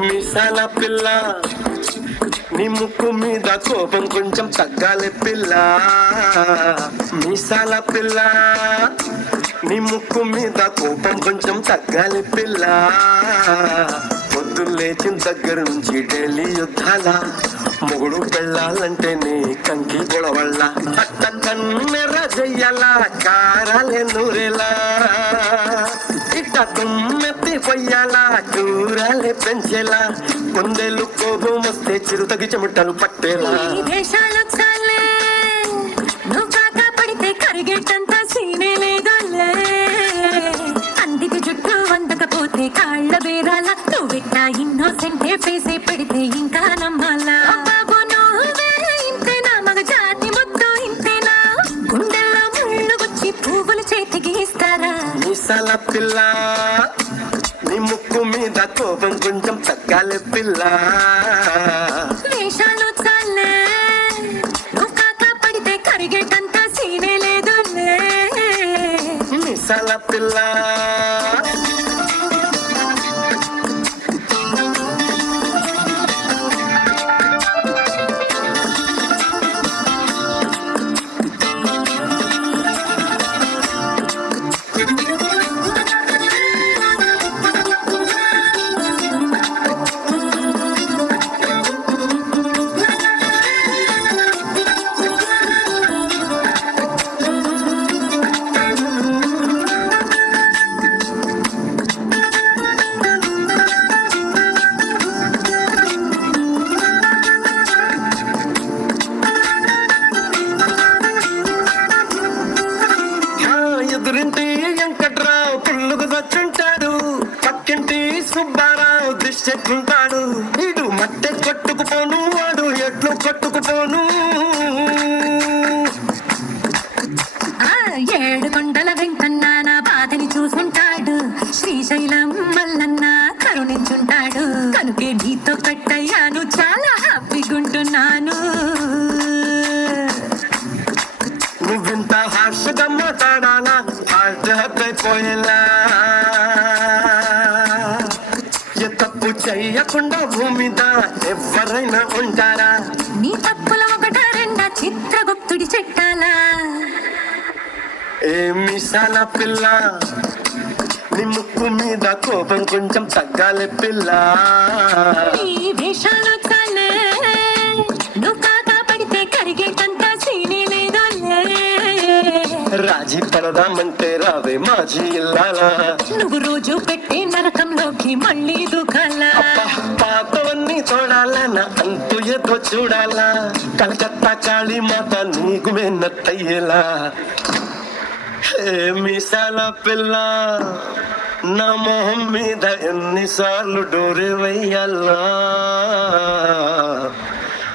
మీసాల పిల్ల నీ ముక్కు మీద కోపం కొంచెం తగ్గాలి పిల్ల. మీసాల పిల్ల నీ ముక్కు మీద కోపం కొంచెం తగ్గాలి పిల్ల. పొద్దు లేచిన దగ్గర నుంచి డైలీ యుద్ధాల మొగుడు పెళ్ళాలంటే నీ కంకి గొడవళ్ళ అట్ట కన్నెర చెయ్యాల కారాలే నూరేలా ఇట్ట తుమ్మెత్తి పొయ్యాలా కూరాలే పెంచేలా కొందేలు కోపం వస్తే చిరుతగి చెమటలు పట్టేలా. నువ్వు కాక పడితే కరిగేటంత సీనే లేదులే. అందికి జుట్టు వందకపోతే కాళ్ళ బేరాల నువ్వెట్టా ఇన్నోసెంటే ఫేసే పెడితే ఇంకా నమ్మాలా. బాబు నువ్వే ఇంతేనా మగ జాతి ముద్దు ఇంతేనా గుండెల్లో ముళ్ళు వచ్చి పువ్వులు చేతికి ఇస్తారా. మీసాల పిల్ల నీ ముక్కు మీద కోపం కొంచెం తగ్గాలి పిల్ల. వేషాలు చాలే నువ్వు కాక పడితే కరిగేటంత సీనే లేదులే. మీసాల పిల్ల ఎదురింటి వెంకట్రావు పుల్లుకు వచ్చుంటాడు, పక్కింటి సుబ్బారావు దిష్టెక్కుంటాడు. ఇడు మట్టె కొట్టుకుపోను వాడు ఎట్లు కొట్టుకుపోను. ఏడు కొండల వెంకన్న నా బాధని చూసుంటాడు, శ్రీశైలం మల్లన్న కరుణించుంటాడు. కనుకే నీతో కట్టయ్యాను చాలా హ్యాపీగుంటున్నాను. నువ్వింత హార్షగా మాట్లాడాలా ఆర్జైపోయేలా. ఏ తప్పు చెయ్యకుండా భూమి మీద ఎవరైనా ఉంటారా. నీ తప్పుల ఒకట రెండా చిత్రగుప్తుడి చెట్టాలా. ఏ మీసాల పిల్ల నీ ముక్కు మీద కోపం కొంచెం తగ్గాలి పిల్ల. నీ వేషాలు చాలే నువ్వు కాక పడితే కరిగేటంత సీనే లేదులే. రాజీ పడదామంటే రావే మాజీ ఇల్లాలా. నువ్వు రోజు పెట్టే నరకంలోకి మళ్ళీ దుఃఖాలా. పాతవన్నీ చూడాలన్నా అంతు ఏదో చూడాలా. కలకత్తా కాళీ మాత నీకు మెన్నట్టయ్యేలా. మీసాల పిల్ల నా మొహం మీద ఎన్నిసార్లు డోరే వెయ్యాలా.